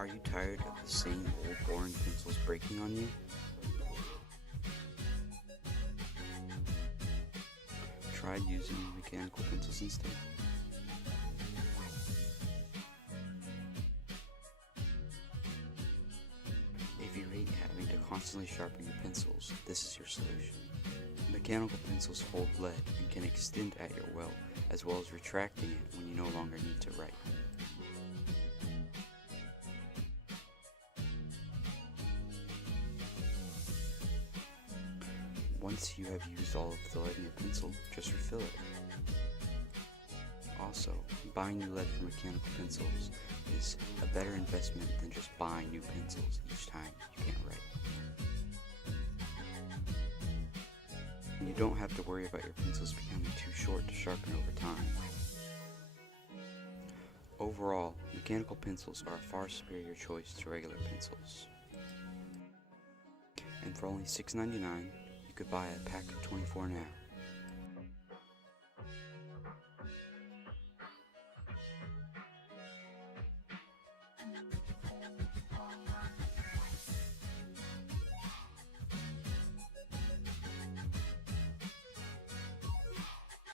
Are you tired of the same old boring pencils breaking on you? Try using mechanical pencils instead. If you hate having to constantly sharpen your pencils, this is your solution. Mechanical pencils hold lead and can extend at your will, as well as retracting it when you no longer need to write. Once you have used all of the lead in your pencil, just refill it. Also, buying new lead for mechanical pencils is a better investment than just buying new pencils each time you can't write. And you don't have to worry about your pencils becoming too short to sharpen over time. Overall, mechanical pencils are a far superior choice to regular pencils. And for only $6.99, you could buy a pack of 24 now.